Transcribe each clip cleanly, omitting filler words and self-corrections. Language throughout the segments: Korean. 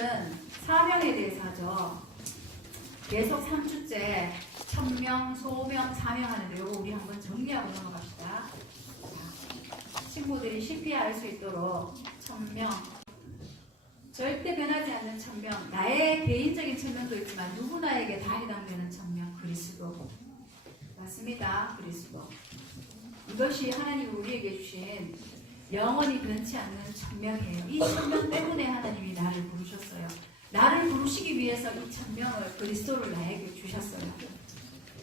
오늘은 사명에 대해서 하죠. 계속 3주째 천명, 소명, 사명하는데 요거 우리 한번 정리하고 넘어갑시다. 자, 친구들이 쉽게 알 수 있도록 천명, 절대 변하지 않는 천명, 나의 개인적인 천명도 있지만 누구나에게 다 해당되는 천명, 그리스도. 맞습니다. 그리스도. 이것이 하나님이 우리에게 주신 영원히 변치 않는 천명이에요. 이 천명 때문에 하나님이 나를 부르셨어요. 나를 부르시기 위해서 이 천명을, 그리스도를 나에게 주셨어요.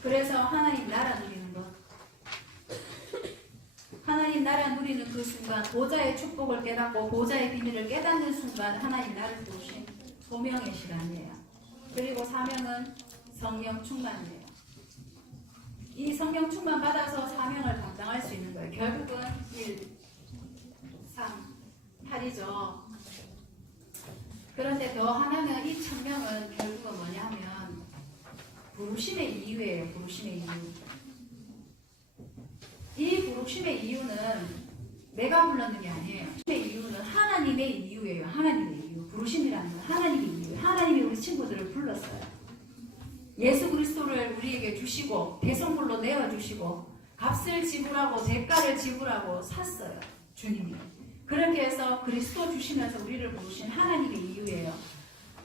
그래서 하나님 나라 누리는 것, 하나님 나라 누리는 그 순간, 보좌의 축복을 깨닫고 보좌의 비밀을 깨닫는 순간 하나님 나를 부르신 소명의 시간이에요. 그리고 사명은 성령 충만이에요. 이 성령 충만 받아서 사명을 감당할 수 있는 거예요. 결국은 1, 3, 8이죠. 그런데 더 하나는 이 천명은 결국은 뭐냐면 부르심의 이유예요. 부르심의 이유. 이 부르심의 이유는 내가 불렀는 게 아니에요. 부르심의 이유는 하나님의 이유예요. 하나님의 이유. 부르심이라는 건 하나님의 이유예요. 하나님이 우리 친구들을 불렀어요. 예수 그리스도를 우리에게 주시고 대성물로 내어주시고 값을 지불하고 대가를 지불하고 샀어요. 주님이. 그렇게 해서 그리스도 주시면서 우리를 부르신 하나님의 이유예요.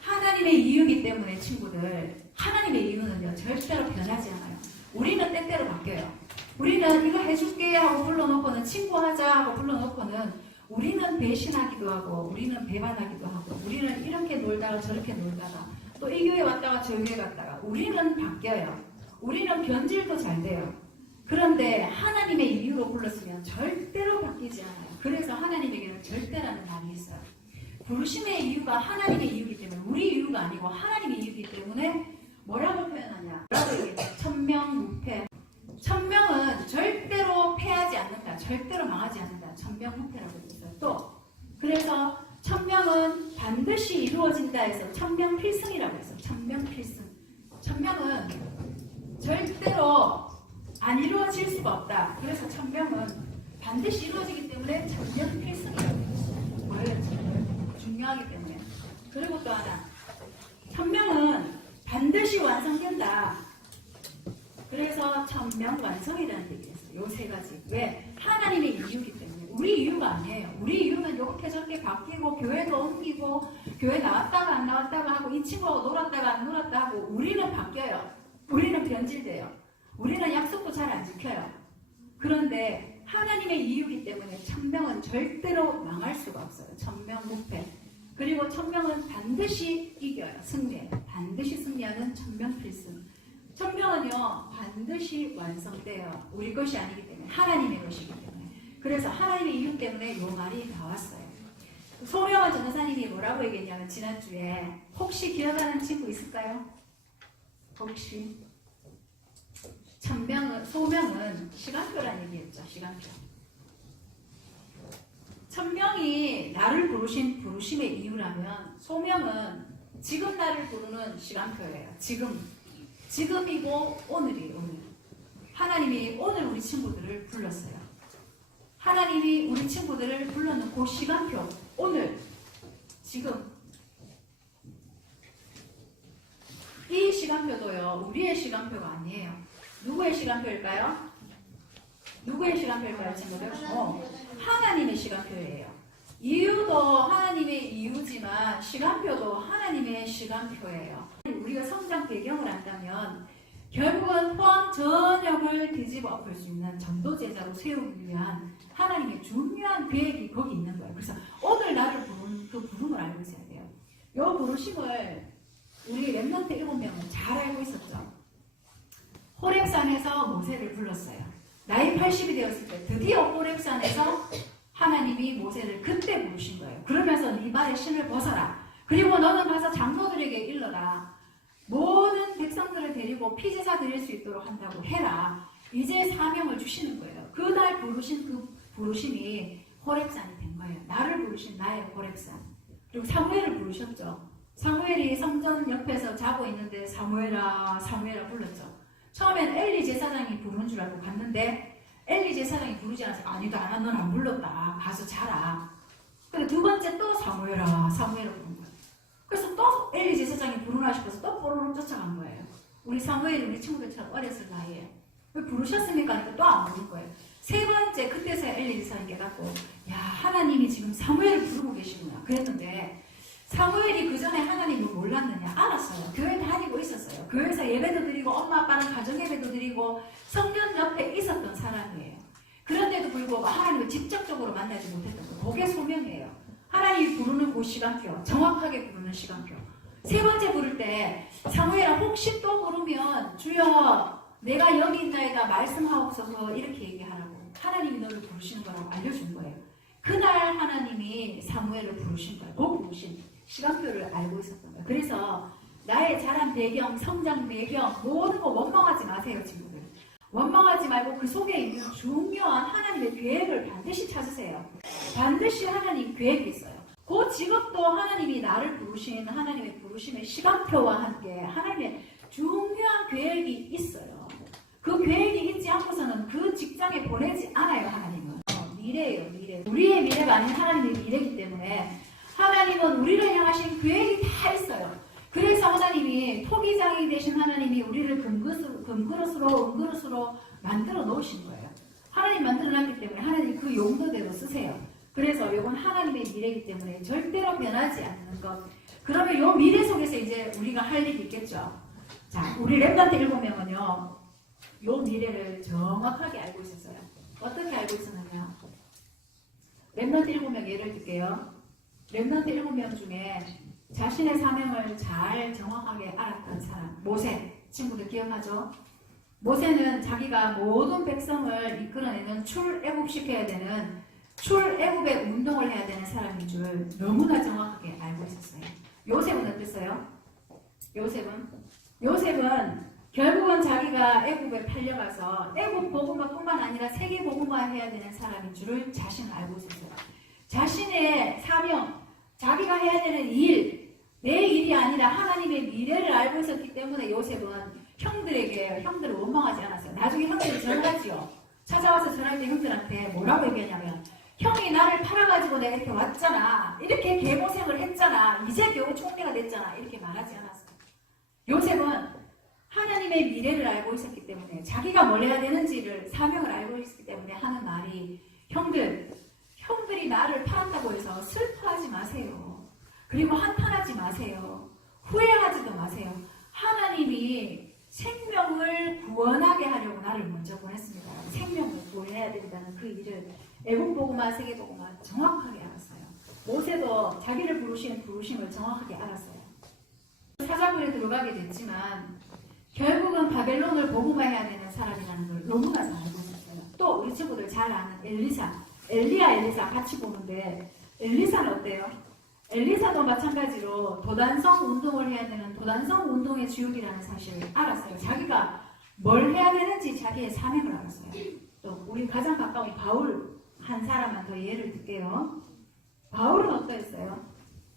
하나님의 이유이기 때문에 친구들, 하나님의 이유는요 절대로 변하지 않아요. 우리는 때때로 바뀌어요. 우리는 이거 해줄게 하고 불러놓고는 친구하자 하고 불러놓고는 우리는 배신하기도 하고 우리는 배반하기도 하고 우리는 이렇게 놀다가 저렇게 놀다가 또 이 교회 왔다가 저 교회 갔다가 우리는 바뀌어요. 우리는 변질도 잘 돼요. 그런데 하나님의 이유로 불렀으면 절대로 바뀌지 않아요. 그래서 하나님에게는 절대라는 말이 있어요. 부르심의 이유가 하나님의 이유이기 때문에 우리 이유가 아니고 하나님의 이유이기 때문에 뭐라고 표현하냐? 뭐라고 얘기해? 천명무패. 천명은 절대로 패하지 않는다. 절대로 망하지 않는다. 천명무패라고 했어요. 또 그래서 천명은 반드시 이루어진다 해서 천명필승이라고 했어요. 천명필승. 천명은 절대로 안 이루어질 수가 없다. 그래서 천명은 반드시 이루어지기 때문에 천명필승이라고 했어요. 뭐예요? 중요하기 때문에. 그리고 또 하나. 천명은 반드시 완성된다. 그래서 천명완성이라는 얘기를 했어요. 요 세 가지. 왜? 하나님의 이유이기 때문에. 우리 이유가 아니에요. 우리 이유는 이렇게 저렇게 바뀌고 교회도 옮기고 교회 나왔다가 안 나왔다가 하고 이 친구하고 놀았다가 안 놀았다 하고 우리는 바뀌어요. 우리는 변질돼요. 우리는 약속도 잘 안 지켜요. 그런데 하나님의 이유이기 때문에 천명은 절대로 망할 수가 없어요. 천명무패. 그리고 천명은 반드시 이겨요. 승리해요. 반드시 승리하는 천명필승. 천명은요 반드시 완성돼요. 우리 것이 아니기 때문에 하나님의 것이기 때문에. 그래서 하나님의 이유 때문에 이 말이 나왔어요. 소명한 전도사님이 뭐라고 얘기했냐면 지난주에 혹시 기억하는 친구 있을까요? 혹시? 천명은, 소명은 시간표라는 얘기였죠. 시간표. 천명이 나를 부르신 부르심의 이유라면 소명은 지금 나를 부르는 시간표예요. 지금이고 오늘이에요. 오늘. 하나님이 오늘 우리 친구들을 불렀어요. 하나님이 우리 친구들을 불러놓은 그 시간표, 오늘, 지금. 이 시간표도요, 우리의 시간표가 아니에요. 누구의 시간표일까요? 누구의 시간표일까요, 친구들? 하나님의 시간표예요. 이유도 하나님의 이유지만 시간표도 하나님의 시간표예요. 우리가 성장 배경을 안다면 결국은 포항 전역을 뒤집어 엎을 수 있는 전도 제자로 세우기 위한 하나님의 중요한 계획이 거기 있는 거예요. 그래서 오늘 나를 부른 그 부름을 알고 있어야 돼요. 이 부르심을 우리 랩런트 7명은 잘 알고 있었죠. 호렙산에서 모세를 불렀어요. 나이 80이 되었을 때 드디어 호렙산에서 하나님이 모세를 그때 부르신 거예요. 그러면서 네 발의 신을 벗어라. 그리고 너는 가서 장로들에게 일러라. 모든 백성들을 데리고 피제사 드릴 수 있도록 한다고 해라. 이제 사명을 주시는 거예요. 그날 부르신 그 부르심이 호렙산이 된 거예요. 나를 부르신 나의 호렙산. 그리고 사무엘을 부르셨죠. 사무엘이 성전 옆에서 자고 있는데 사무엘아 사무엘아 불렀죠. 처음엔 엘리 제사장이 부르는 줄 알고 갔는데 엘리 제사장이 부르지 않아서 아니다 넌 안 불렀다 가서 자라. 근데 두 번째 또 사무엘아 사무엘아 부른 거예요. 그래서 또 엘리 제사장이 부르나 싶어서 또 뽀로로 쫓아간 거예요. 우리 사무엘이 우리 친구들처럼 어렸을 나이에 왜 부르셨습니까? 하니까 또 안 부를 거예요. 세 번째 그때서야 엘리 제사장이 깨닫고 야 하나님이 지금 사무엘을 부르고 계시구나 그랬는데 사무엘이 그 전에 하나님을 몰랐느냐? 알았어요. 교회 다니고 있었어요. 교회에서 예배도 드리고 엄마 아빠랑 가정 예배도 드리고 성전 옆에 있었던 사람이에요. 그런데도 불구하고 하나님을 직접적으로 만나지 못했던 거. 그게 소명이에요. 하나님이 부르는 그 시간표, 정확하게 부르는 시간표. 세 번째 부를 때 사무엘아 혹시 또 부르면 주여 내가 여기 있나이다 말씀하옵소서 이렇게 얘기하라고 하나님이 너를 부르시는 거라고 알려준 거예요. 그날 하나님이 사무엘을 부르신 거예요. 그 부르신 시간표를 알고 있었던 거예요. 그래서 나의 자란 배경, 성장 배경 모든 거 원망하지 마세요 친구들. 원망하지 말고 그 속에 있는 중요한 하나님의 계획을 반드시 찾으세요. 반드시 하나님 계획이 있어요. 그 직업도 하나님이 나를 부르신 하나님의 부르심의 시간표와 함께 하나님의 중요한 계획이 있어요. 그 계획이 있지 않고서는 그 직장에 보내지 않아요 하나님은. 미래예요 미래. 우리의 미래가 아닌 하나님의 미래이기 때문에 하나님은 우리를 향하신 계획이 다 있어요. 그래서 하나님이 토기장이 되신 하나님이 우리를 금그릇으로 은그릇으로 만들어 놓으신 거예요. 하나님 만들어 놨기 때문에 하나님 그 용도대로 쓰세요. 그래서 이건 하나님의 미래이기 때문에 절대로 변하지 않는 것. 그러면 이 미래 속에서 이제 우리가 할 일이 있겠죠. 자, 우리 렘넌트 7명은요. 이 미래를 정확하게 알고 있었어요. 어떻게 알고 있었느냐. 렘넌트 7명 예를 들게요. 렘넌트 7명 중에 자신의 사명을 잘 정확하게 알았던 사람. 모세. 친구들 기억하죠? 모세는 자기가 모든 백성을 이끌어내는 출애굽시켜야 되는 출애굽의 운동을 해야 되는 사람인 줄 너무나 정확하게 알고 있었어요. 요셉은 어땠어요? 요셉은 결국은 자기가 애굽에 팔려가서 애굽 복음화뿐만 아니라 세계 복음화 해야 되는 사람인 줄을 자신은 알고 있었어요. 자신의 사명, 자기가 해야 되는 일, 내 일이 아니라 하나님의 미래를 알고 있었기 때문에 요셉은 형들을 원망하지 않았어요. 나중에 형들이 전화하지요. 찾아와서 전화할 때 형들한테 뭐라고 얘기하냐면 형이 나를 팔아가지고 내가 이렇게 왔잖아. 이렇게 개고생을 했잖아. 이제 겨우 총리가 됐잖아. 이렇게 말하지 않았어요. 요셉은 하나님의 미래를 알고 있었기 때문에 자기가 뭘 해야 되는지를 사명을 알고 있었기 때문에 하는 말이 형들이 나를 팔았다고 해서 슬퍼하지 마세요. 그리고 한탄하지 마세요. 후회하지도 마세요. 하나님이 생명을 구원하게 하려고 나를 먼저 보냈습니다. 생명을 구원해야 된다는 그 일을 애국복음화, 세계복음화 정확하게 알았어요. 모세도 자기를 부르시는 부르심을 정확하게 알았어요. 사자굴에 들어가게 됐지만 결국은 바벨론을 복음화해야 되는 사람이라는 걸 너무나 잘 알고 있었어요. 또 우리 친구들 잘 아는 엘리사 같이 보는데 엘리사는 어때요? 엘리사도 마찬가지로 도단성 운동을 해야 되는 도단성 운동의 주역이라는 사실을 알았어요. 자기가 뭘 해야 되는지 자기의 사명을 알았어요. 또 우리 가장 가까운 바울 한 사람만 더 예를 들게요. 바울은 어떠했어요?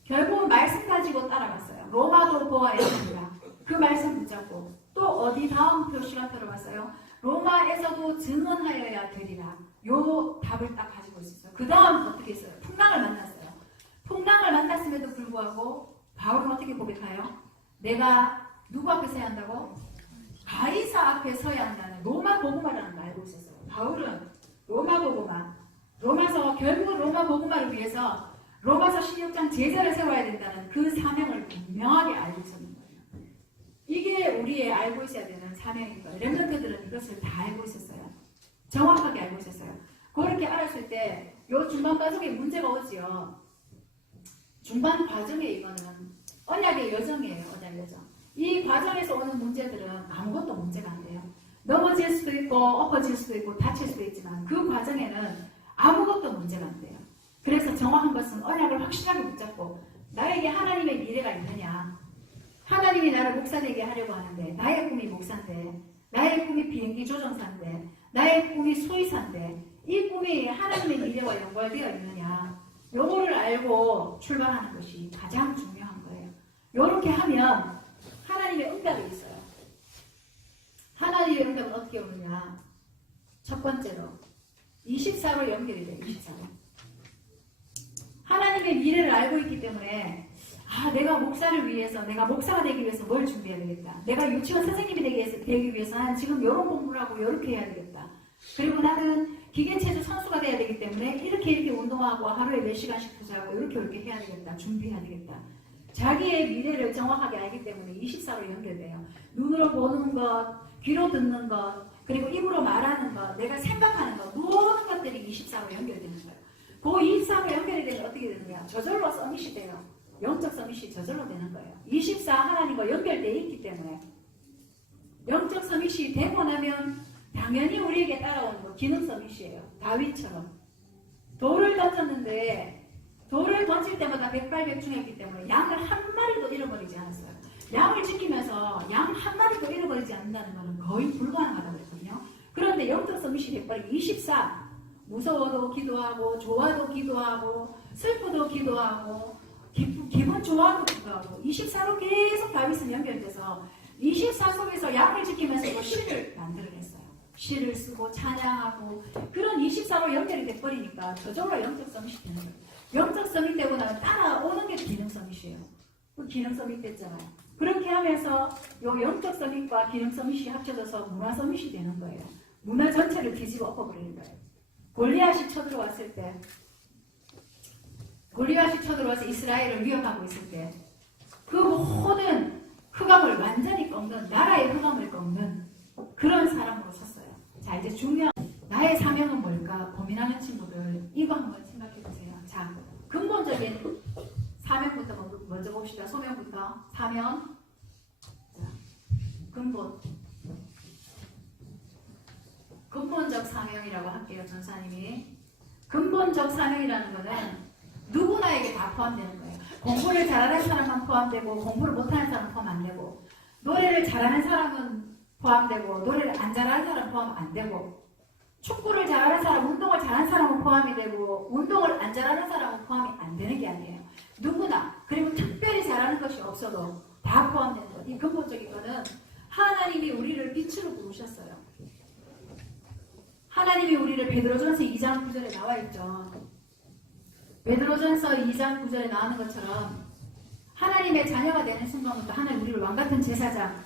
결국은 말씀 가지고 따라갔어요. 로마도 보아야 합니다. 그 말씀 붙잡고 또 어디 다음 시간표로 봤어요? 로마에서도 증언하여야 되리라. 요 답을 딱 가지고 있었어요. 그 다음 어떻게 했어요? 풍랑을 만났어요. 풍랑을 만났음에도 불구하고 바울은 어떻게 고백해요? 내가 누구 앞에 서야 한다고? 가이사 앞에 서야 한다는 로마 복음화라는 걸 알고 있었어요. 바울은 로마 복음화, 결국 로마 복음화를 위해서 로마서 16장 제자를 세워야 된다는 그 사명을 분명하게 알고 있었는 거예요. 이게 우리의 알고 있어야 되는 사명인 거예요. 렘넌트들은 이것을 다 알고 있었어요. 정확하게 알고 있었어요. 그렇게 알았을 때 이 중간 과정에 문제가 오지요. 중간 과정에 이거는 언약의 여정이에요. 언약의 여정. 이 과정에서 오는 문제들은 아무것도 문제가 안 돼요. 넘어질 수도 있고 엎어질 수도 있고 다칠 수도 있지만 그 과정에는 아무것도 문제가 안 돼요. 그래서 정확한 것은 언약을 확실하게 붙잡고 나에게 하나님의 미래가 있느냐. 하나님이 나를 목사 되게 하려고 하는데 나의 꿈이 목사인데 나의 꿈이 비행기 조종사인데 나의 꿈이 수의사인데 이 꿈이 하나님의 미래와 연결되어 있느냐. 요거를 알고 출발하는 것이 가장 중요한 거예요. 요렇게 하면 하나님의 응답이 있어요. 하나님의 응답은 어떻게 오느냐. 첫 번째로 24로 연결이 돼요. 24로. 하나님의 미래를 알고 있기 때문에 내가 목사를 위해서, 내가 목사가 되기 위해서 뭘 준비해야 되겠다. 내가 유치원 선생님이 되기 위해서 난 지금 이런 공부를 하고 이렇게 해야 되겠다. 그리고 나는 기계체조 선수가 돼야 되기 때문에 이렇게 운동하고 하루에 몇 시간씩 투자하고 이렇게 해야 되겠다. 준비해야 되겠다. 자기의 미래를 정확하게 알기 때문에 24로 연결돼요. 눈으로 보는 것, 귀로 듣는 것, 그리고 입으로 말하는 것, 내가 생각하는 것, 모든 것들이 24로 연결되는 거예요. 그 24로 연결이 되면 어떻게 되는 거야? 저절로 서밋이 돼요. 영적 서밋이 저절로 되는 거예요. 24 하나님과 연결되어 있기 때문에. 영적 서밋이 되고 나면 당연히 우리에게 따라오는 거 기능 서밋이에요. 다윗처럼. 돌을 던졌는데 돌을 던질 때마다 백발백중했기 때문에 양을 한 마리도 잃어버리지 않았어요. 양을 지키면서 양 한 마리도 잃어버리지 않는다는 것은 거의 불가능하다고 했거든요. 그런데 영적 서밋이 돼버리고 24 무서워도 기도하고 좋아도 기도하고 슬프도 기도하고 기분 좋아도 기도하고 24로 계속 다윗은 연결돼서 24 속에서 양을 지키면서 시를 만들어냈어요. 시를 쓰고 찬양하고 그런 24로 연결이 돼버리니까 저절로 영적 서밋이 되는 거예요. 영적 서밋 되고 나면 따라오는 게 기능 서밋이에요. 그 기능 서밋 됐잖아요. 그렇게 하면서 요 영적 서밋과 기능 서밋이 합쳐져서 문화 서밋이 되는 거예요. 문화 전체를 뒤집어 엎어버리는 거예요. 골리앗이 쳐들어왔을 때, 골리앗이 쳐들어와서 이스라엘을 위협하고 있을 때, 그 모든 흑암을 완전히 꺾는, 나라의 흑암을 꺾는 그런 사람으로 섰어요. 자, 이제 중요한 나의 사명은 뭘까 고민하는 친구들 이거 한번 생각해 보세요. 자, 근본적인 사명부터 먼저 봅시다. 소명부터 사명. 자, 근본적 사명이라고 할게요. 전사님이 근본적 사명이라는 거는 누구나에게 다 포함되는 거예요. 공부를 잘하는 사람만 포함되고 공부를 못하는 사람은 포함 안 되고 노래를 잘하는 사람은 포함되고 노래를 안 잘하는 사람은 포함 안 되고 축구를 잘하는 사람, 운동을 잘하는 사람은 포함이 되고 운동을 안 잘하는 사람은 포함이 안 되는 게 아니에요. 누구나 그리고 특별히 잘하는 것이 없어도 다 포함되는 것. 이 근본적인 거는 하나님이 우리를 빛으로 부르셨어요. 하나님이 우리를 베드로전서 2장 9절에 나와 있죠. 베드로전서 2장 9절에 나오는 것처럼 하나님의 자녀가 되는 순간부터 하나님 우리를 왕같은 제사장,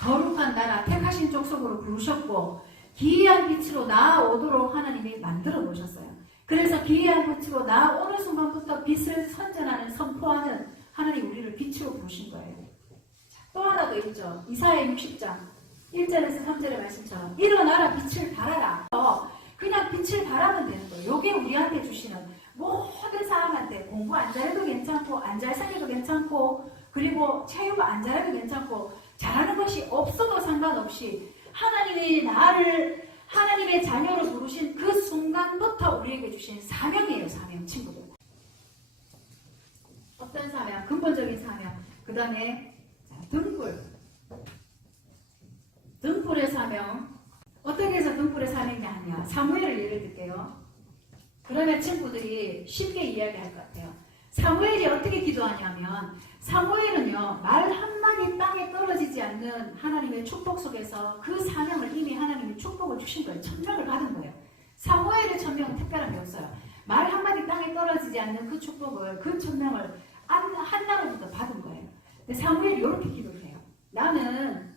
거룩한 나라, 택하신 족속으로 부르셨고 기이한 빛으로 나아오도록 하나님이 만들어 놓으셨어요. 그래서 기이한 빛으로 나아오는 순간부터 빛을 선전하는, 선포하는 하나님 우리를 빛으로 부르신 거예요. 또 하나 더 있죠. 이사야 60장 1절에서 3절의 말씀처럼 일어나라 빛을 발하라. 그냥 빛을 발하면 되는 거예요. 이게 우리한테 주시는 모든 사람한테 공부 안 잘해도 괜찮고 안 잘 살려도 괜찮고 그리고 체육 안 잘해도 괜찮고 잘하는 것이 없어도 상관없이 하나님이 나를 하나님의 자녀로 부르신 그 순간부터 우리에게 주신 사명이에요. 사명 친구들. 어떤 사명? 근본적인 사명. 그 다음에 등불의 사명. 어떻게 해서 등불의 사명이 하냐. 사무엘을 예를 들게요. 그러면 친구들이 쉽게 이야기할 것 같아요. 사무엘이 어떻게 기도하냐면 사무엘은요 말 한마디 땅에 떨어지지 않는 하나님의 축복 속에서 그 사명을 이미 하나님이 축복을 주신 거예요. 천명을 받은 거예요. 사무엘의 천명은 특별한 게 없어요. 말 한마디 땅에 떨어지지 않는 그 축복을 그 천명을 한나로부터 받은 거예요. 근데 사무엘이 이렇게 기도를 해요. 나는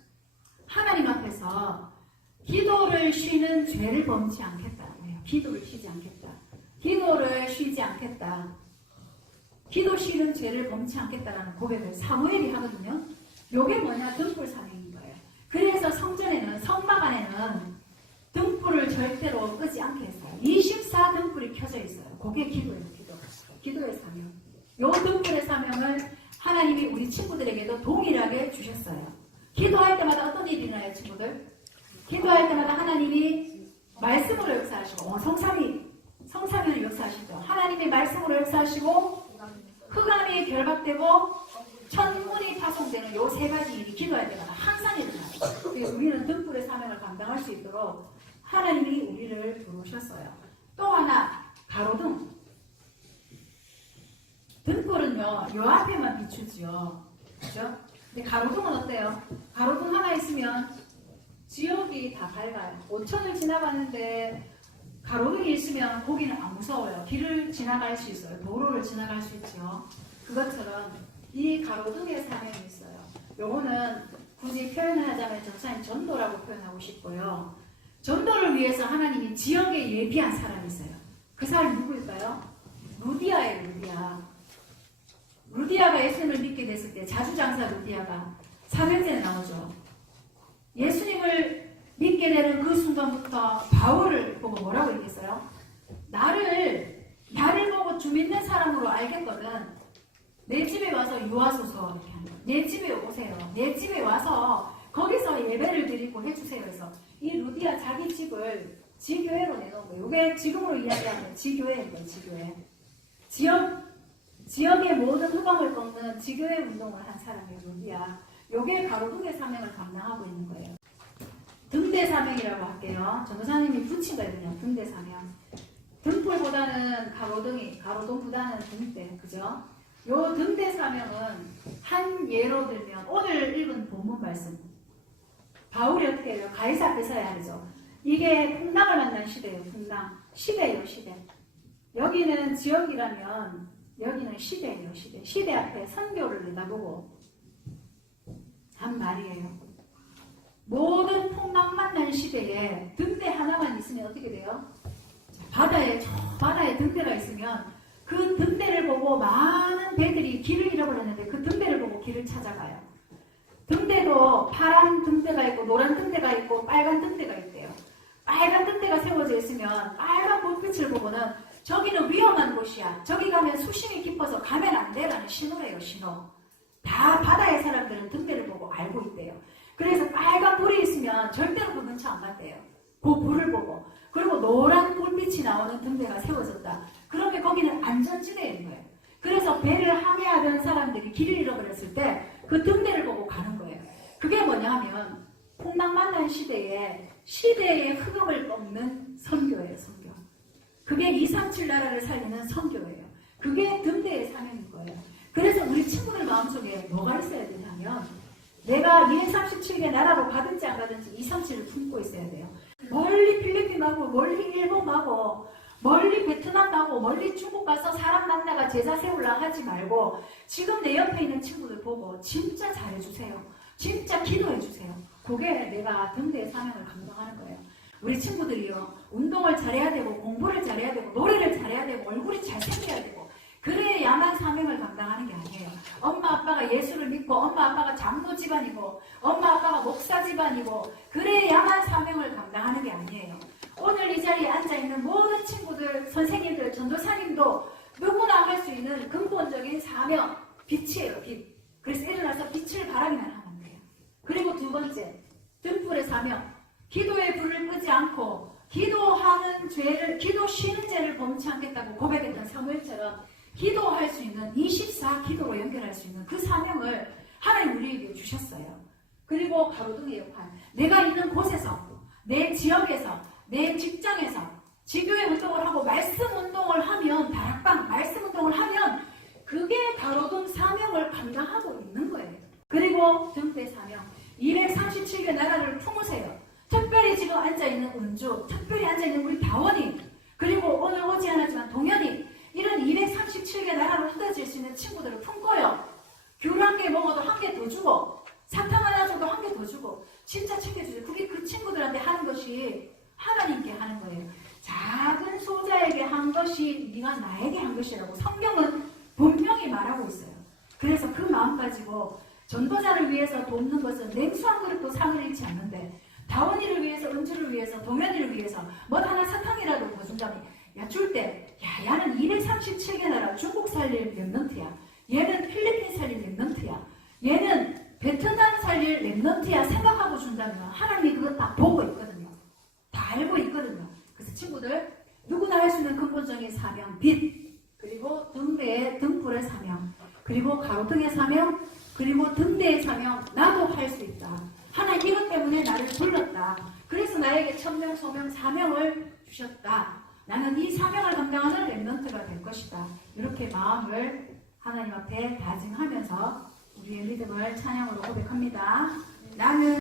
하나님 앞에서 기도를 쉬는 죄를 범치 않겠다고 해요. 기도를 쉬지 않겠다. 기도를 쉬지 않겠다. 기도 쉬는 죄를 범치 않겠다라는 고백을 사무엘이 하거든요. 이게 뭐냐? 등불 사명인 거예요. 그래서 성전에는 성막 안에는 등불을 절대로 끄지 않게 했어요. 24 등불이 켜져 있어요. 그게 기도예요. 기도의 사명. 이 등불의 사명을 하나님이 우리 친구들에게도 동일하게 주셨어요. 기도할 때마다 어떤 일이 일어나요, 친구들? 기도할 때마다 하나님이 말씀으로 역사하시고 성삼위는 역사하시죠. 하나님이 말씀으로 역사하시고 흑암이 결박되고 천문이 파송되는 요 세 가지 일이 기도할 때마다 항상 일어나요. 그래서 우리는 등불의 사명을 감당할 수 있도록 하나님이 우리를 부르셨어요. 또 하나 가로등. 등불은요 요 앞에만 비추지요. 그죠? 근데 가로등은 어때요? 가로등 하나 있으면 지역이 다 밝아요. 5천을 지나가는데 가로등이 있으면 거기는 안 무서워요. 길을 지나갈 수 있어요. 도로를 지나갈 수 있죠. 그것처럼 이 가로등의 사명이 있어요. 요거는 굳이 표현을 하자면 전사님 전도라고 표현하고 싶고요. 전도를 위해서 하나님이 지역에 예비한 사람이 있어요. 그 사람이 누구일까요? 루디아예요. 루디아가 예수님을 믿게 됐을 때 자주장사 루디아가 사도행전에 나오죠. 예수님을 믿게 되는 그 순간부터 바울을 보고 뭐라고 얘기했어요? 나를 보고 주 믿는 사람으로 알겠거든. 내 집에 와서 유하소서 이렇게 하는 거예요. 내 집에 오세요. 내 집에 와서 거기서 예배를 드리고 해주세요. 그래서 이 루디아 자기 집을 지교회로 내놓은 거예요. 이게 지금으로 이야기하면 지교회인 거예요. 지교회. 지역의 모든 후광을 꺾는 지교회 운동을 한 사람이에요. 루디아. 요게 가로등의 사명을 감당하고 있는 거예요. 등대 사명이라고 할게요. 전도사님이 붙인 거예요. 그냥 등대 사명. 등불보다는 가로등보다는 등대. 그죠? 요 등대 사명은 한 예로 들면 오늘 읽은 본문 말씀. 바울이 어떻게 해요? 가이사 앞에서야 하죠. 이게 풍랑을 만난 시대예요. 풍랑. 시대예요. 시대. 여기는 지역이라면 여기는 시대예요. 시대. 시대 앞에 선교를 내다보고 한 말이에요. 모든 풍랑 만난 시대에 등대 하나만 있으면 어떻게 돼요? 바다에 등대가 있으면 그 등대를 보고 많은 배들이 길을 잃어버렸는데 그 등대를 보고 길을 찾아가요. 등대도 파란 등대가 있고 노란 등대가 있고 빨간 등대가 있대요. 빨간 등대가 세워져 있으면 빨간 불빛을 보고는 저기는 위험한 곳이야. 저기 가면 수심이 깊어서 가면 안 돼라는 신호래요. 신호. 다 바다의 사람들은 등대를 보고 알고 있대요. 그래서 빨간 불이 있으면 절대로 그 근처 안 간대요. 그 불을 보고. 그리고 노란 불빛이 나오는 등대가 세워졌다. 그러면 거기는 안전지대인 거예요. 그래서 배를 항해하던 사람들이 길을 잃어버렸을 때 그 등대를 보고 가는 거예요. 그게 뭐냐 하면 풍랑 만난 시대의 흑암을 꺾는 선교예요. 선교. 그게 237 나라를 살리는 선교예요. 그게 등대의 사명인 거예요. 그래서 우리 친구들 마음속에 뭐가 있어야 되냐면 내가 237개 나라로 가든지 안 가든지 237을 품고 있어야 돼요. 멀리 필리핀 가고 멀리 일본 가고 멀리 베트남 가고 멀리 중국 가서 사람 만나가 제자 세우려 하지 말고 지금 내 옆에 있는 친구들 보고 진짜 잘해주세요. 진짜 기도해주세요. 그게 내가 등대의 사명을 감당하는 거예요. 우리 친구들이요. 운동을 잘해야 되고 공부를 잘해야 되고 노래를 잘해야 되고 얼굴이 잘생겨야 되고 그래야만 사명을 감당하는 게 아니에요. 엄마 아빠가 예수를 믿고 엄마 아빠가 장로 집안이고 엄마 아빠가 목사 집안이고 그래야만 사명을 감당하는 게 아니에요. 오늘 이 자리에 앉아있는 모든 친구들, 선생님들, 전도사님도 누구나 할 수 있는 근본적인 사명, 빛이에요. 빛. 그래서 일어나서 빛을 바라기만 하면 돼요. 그리고 두 번째, 등불의 사명. 기도의 불을 끄지 않고 기도하는 죄를, 기도 쉬는 죄를 범치 않겠다고 고백했던 사무엘처럼 기도할 수 있는 24 기도로 연결할 수 있는 그 사명을 하나님 우리에게 주셨어요. 그리고 가로등의 역할. 내가 있는 곳에서, 내 지역에서, 내 직장에서 지교회 운동을 하고 말씀 운동을 하면 다락방 말씀 운동을 하면 그게 가로등 사명을 감당하고 있는 거예요. 그리고 등대 사명. 237개 나라를 품으세요. 특별히 지금 앉아있는 은주, 특별히 앉아있는 우리 다원이, 그리고 오늘 오지 않았지만 동현이, 이런 237개 나라로 흩어질 수 있는 친구들을 품고요. 귤 한 개 먹어도 한 개 더 주고 사탕 하나 줘도 한 개 더 주고 진짜 챙겨주세요. 그게 그 친구들한테 하는 것이 하나님께 하는 거예요. 작은 소자에게 한 것이 네가 나에게 한 것이라고 성경은 분명히 말하고 있어요. 그래서 그 마음 가지고 전도자를 위해서 돕는 것은 냉수 한 그릇도 상을 잃지 않는데 다원이를 위해서, 은주를 위해서, 동현이를 위해서 뭐 하나 사탕이라도 더 준다면 야 줄 때 야 야는 237개 나라 중국 살릴 랩넌트야. 얘는 필리핀 살릴 랩넌트야. 얘는 베트남 살릴 랩넌트야 생각하고 준다면 하나님이 그거 다 보고 있거든요. 다 알고 있거든요. 그래서 친구들 누구나 할 수 있는 근본적인 사명 빛, 그리고 등불의 사명, 그리고 가로등의 사명, 그리고 등대의 사명. 나도 할 수 있다. 하나님 이것 때문에 나를 불렀다. 그래서 나에게 천명, 소명, 사명을 주셨다. 나는 이 사명을 감당하는 랩넌트가 될 것이다. 이렇게 마음을 하나님 앞에 다짐하면서 우리의 믿음을 찬양으로 고백합니다. 나는